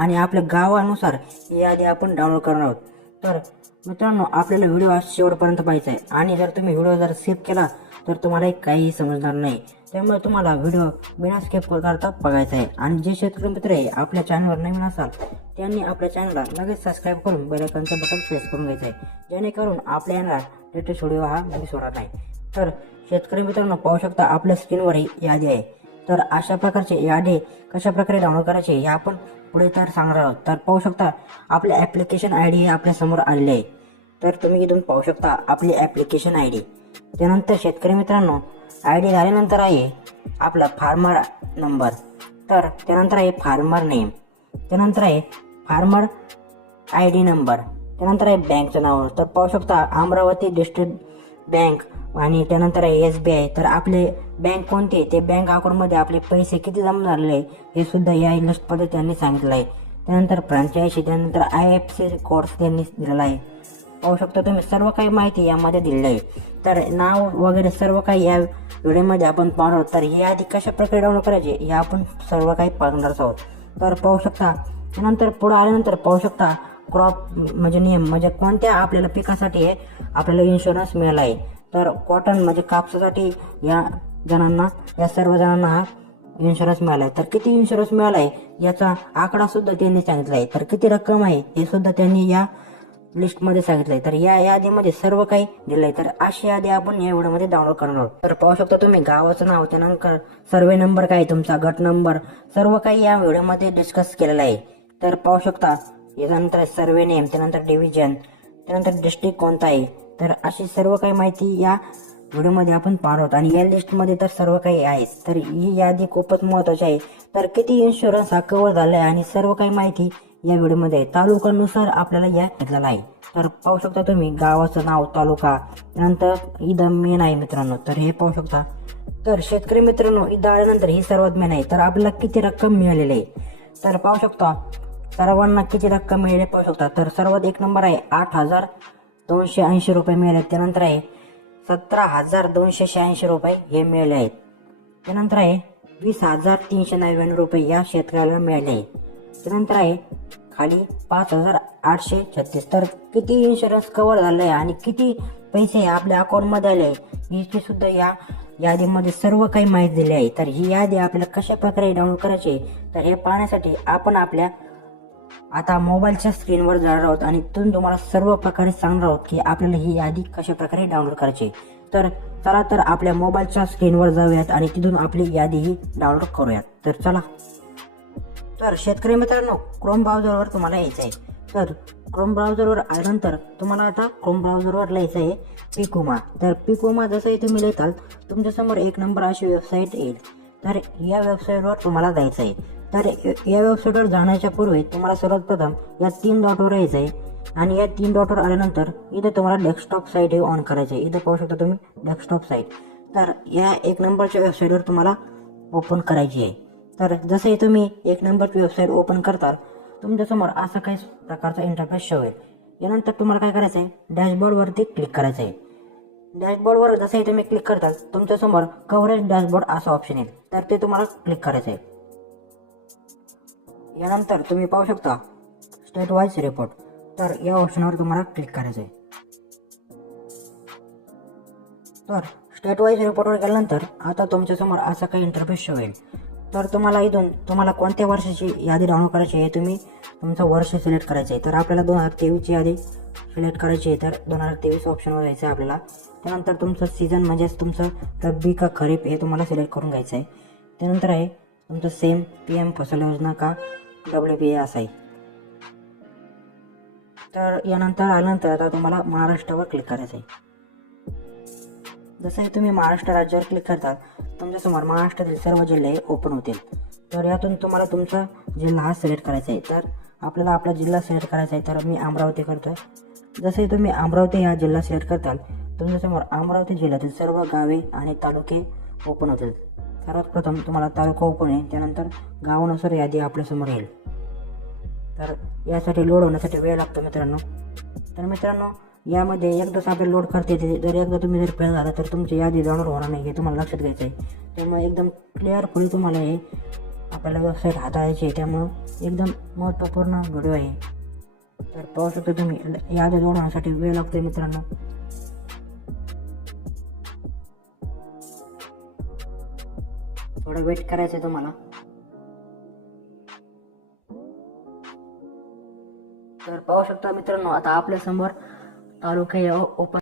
आणि आपल्या गावानुसार ही यादी आपण डाउनलोड करणार आहोत. तर मित्रांनो आपल्याला व्हिडिओ आज शेवटपर्यंत पाहायचा आहे. आणि जर तुम्ही व्हिडिओ जर स्किप केला तर तुम्हाला काहीही समजणार नाही. त्यामुळे तुम्हाला व्हिडिओ बिना स्किप करता बघायचा आहे. आणि जे शेतकरी मित्र आहे आपल्या चॅनलवर नवीन असाल त्यांनी आपल्या चॅनलला लगेच सबस्क्राईब करून बेलायकनचं बटन प्रेस करून घ्यायचं आहे. जेणेकरून आपल्या यांना लेटेस्ट व्हिडिओ हा मिस होणार नाही. तर शेतकरी मित्रांनो पाहू शकता आपल्या स्क्रीनवर ही यादी आहे. तर अशा प्रकारचे यादी कशा प्रकारे डाउनलोड करायचे हे आपण पुढे तर सांगणार आहोत. तर पाहू शकता आपले ॲप्लिकेशन आय डी हे आपल्यासमोर आलेले आहे. तर तुम्ही इथून पाहू शकता आपली ॲप्लिकेशन आय डी त्यानंतर शेतकरी मित्रांनो आय डी झाल्यानंतर आहे आपला फार्मर नंबर तर त्यानंतर आहे फार्मर नेम त्यानंतर आहे फार्मर आय डी नंबर त्यानंतर आहे बँकचं नाव. तर पाहू शकता अमरावती डिस्ट्रिक्ट बँक आणि त्यानंतर आहे एस बी आय. तर आपले बँक कोणते ते बँक अकाउंटमध्ये आपले पैसे किती जमा झालेले आहे? हे सुद्धा या लिस्टमध्ये त्यांनी सांगितलं आहे. त्यानंतर फ्रँचायसी त्यानंतर आय एफ सी कोर्स त्यांनी दिलेला आहे. पाहू शकता तुम्ही सर्व काही माहिती यामध्ये दिलेली आहे. तर नाव वगैरे सर्व काही या व्हिडिओमध्ये आपण पाहणार आहोत. तर हे आधी कशा प्रकारे डाउनलोड करायचे हे आपण सर्व काही पाहणारच आहोत. तर पाहू शकता त्यानंतर पुढे आल्यानंतर पाहू शकता क्रॉप म्हणजे नियम म्हणजे कोणत्या आपल्याला पिकासाठी हे आपल्याला इन्शुरन्स मिळाला आहे तर कॉटन म्हणजे कापसासाठी या जणांना या सर्व जणांना हा इन्शुरन्स मिळाला आहे तर किती इन्शुरन्स मिळाला आहे याचा आकडा सुद्धा त्यांनी सांगितला आहे तर किती रक्कम आहे हे सुद्धा त्यांनी या लिस्टमध्ये सांगितलं आहे तर या यादीमध्ये सर्व काही दिलं आहे तर अशी यादी आपण या व्हिडिओमध्ये डाउनलोड करणार आहोत. तर पाहू शकता तुम्ही गावाचं नाव त्यानंतर सर्वे नंबर काय तुमचा गट नंबर सर्व काही या व्हिडिओमध्ये डिस्कस केलेलं आहे. तर पाहू शकता याच्यानंतर सर्वे नेम त्यानंतर डिव्हिजन त्यानंतर डिस्ट्रिक्ट कोणता आहे तर अशी सर्व काही माहिती या व्हिडिओमध्ये आपण पाहणार आहोत. आणि या लिस्टमध्ये तर सर्व काही आहे तर ही यादी खूपच महत्वाची आहे. तर किती इन्शुरन्स हा कव्हर झाला आहे आणि सर्व काही माहिती या व्हिडिओमध्ये. आहे तालुक्यानुसार आपल्याला या घेतलेला आहे. तर पाहू शकता तुम्ही गावाचं नाव तालुका. त्यानंतर इथं मेन आहे मित्रांनो. तर हे पाहू शकता. तर शेतकरी मित्रांनो इथं आल्यानंतर ही सर्वात मेन आहे. तर आपल्याला किती रक्कम मिळालेली आहे? तर पाहू शकता सर्वांना किती रक्कम मिळेल पाहू शकता तर सर्वात एक नंबर आहे आठ हजार दोनशे ऐंशी रुपये मिळाले. त्यानंतर आहे सतरा हजार दोनशे शहाऐंशी रुपये हे मिळाले आहेत. त्यानंतर आहे वीस हजार तीनशे नव्याण्णव रुपये या शेतकऱ्याला मिळाले आहे त्यानंतर आहे खाली पाच हजार आठशे छत्तीस. तर किती इन्शुरन्स कव्हर झालं आहे आणि किती पैसे आपल्या अकाउंटमध्ये आले याची सुद्धा या यादीमध्ये सर्व काही माहिती दिली आहे. तर ही यादी आपल्याला कशा प्रकारे डाउनलोड करायची तर हे पाहण्यासाठी आपण आपल्या आता मोबाईलच्या स्क्रीनवर जाणार आहोत आणि तिथून तुम्हाला सर्व प्रकारे सांगणार आहोत की आपल्याला ही यादी कशा प्रकारे डाउनलोड करायची तर चला तर आपल्या मोबाईलच्या स्क्रीनवर जाऊयात आणि तिथून आपली यादी ही डाउनलोड करूयात. तर चला. तर शेतकरी मित्रांनो क्रोम ब्राउझरवर तुम्हाला यायचं आहे. तर क्रोम ब्राउझरवर आल्यानंतर तुम्हाला आता क्रोम ब्राउझरवर लिहायचं आहे पिकोमा तर पिकोमा जसंही तुम्ही लिहिताल तुमच्यासमोर एक नंबर अशी वेबसाईट येईल. तर या वेबसाईटवर तुम्हाला जायचं आहे. तर या वेबसाईटवर जाण्याच्या पूर्वी तुम्हाला सर्वात प्रथम या तीन डॉटवर यायचं आहे. आणि या तीन डॉटवर आल्यानंतर इथे तुम्हाला डेस्कटॉप साईट हे ऑन करायचं आहे. इथे पाहू शकता तुम्ही डेस्कटॉप साईट तर या एक नंबरच्या वेबसाईटवर तुम्हाला ओपन करायची आहे. तर जसे तुम्ही एक नंबरची वेबसाईट ओपन करताल तुमच्यासमोर असा काही प्रकारचा इंटरफेस शो होईल. यानंतर तुम्हाला काय करायचं आहे? डॅशबोर्डवरती क्लिक करायचं आहे. डॅशबोर्डवर जसंही तुम्ही क्लिक करताल तुमच्यासमोर कव्हरेज डॅशबोर्ड असं ऑप्शन येईल. तर ते तुम्हाला क्लिक करायचं आहे यानंतर तुम्ही पाहू शकता स्टेट वाईज रिपोर्ट तर या ऑप्शनवर तुम्हाला क्लिक करायचं आहे तर स्टेट वाईज रिपोर्टवर गेल्यानंतर आता तुमच्यासमोर असा काही इंटरफेस शो होईल तर तुम्हाला इथून तुम्हाला कोणत्या वर्षाची यादी डाउनलोड करायची आहे तुम्ही तुमचं वर्ष सिलेक्ट करायचं आहे. तर आपल्याला दोन हजार तेवीसची आधी सिलेक्ट करायची आहे. तर दोन हजार तेवीस ऑप्शनवर जायचं आहे आपल्याला. त्यानंतर तुमचं सीझन म्हणजेच तुमचं रब्बी का खरीप हे तुम्हाला सिलेक्ट करून घ्यायचं आहे. त्यानंतर आहे तुमचं सेम पी एम फसल योजना का डब्ल्यू पी ए असं आहे. तर यानंतर आल्यानंतर आता तुम्हाला महाराष्ट्रावर क्लिक करायचं आहे. जसं तुम्ही महाराष्ट्र राज्यावर क्लिक करता तुमच्यासमोर महाराष्ट्रातील सर्व जिल्हे ओपन होतील. तर यातून तुम्हाला तुमचा जिल्हा हा सिलेक्ट करायचा आहे. तर आपल्याला आपला जिल्हा सिलेक्ट करायचा आहे तर मी अमरावती करतोय. जसे तुम्ही अमरावती हा जिल्हा सिलेक्ट करताल तुमच्यासमोर अमरावती जिल्ह्यातील सर्व गावे आणि तालुके ओपन होतील. सर्वात प्रथम तुम्हाला तालुका ओपन आहे त्यानंतर गावानुसार यादी आपल्यासमोर येईल. तर यासाठी लोड होण्यासाठी वेळ लागतो मित्रांनो. तर मित्रांनो यामध्ये एकदाच आपल्याला लोड करता येते जर एकदा तुम्ही जर फेल झाला तर तुमची यादी डाउनलोड होणार नाही हे तुम्हाला लक्षात घ्यायचं आहे त्यामुळे एकदम क्लिअरफुली तुम्हाला हे आपल्याला व्यवसायात हाताळायची आहे त्यामुळं एकदम महत्त्वपूर्ण व्हिडिओ आहे. तर पाहू शकता तुम्ही यादी जोडण्यासाठी वेळ लागतोय मित्रांनो. थोडं वेट करायचं आहे तुम्हाला. तर पाहू शकता मित्रांनो आता आपल्यासमोर तालुका ओपन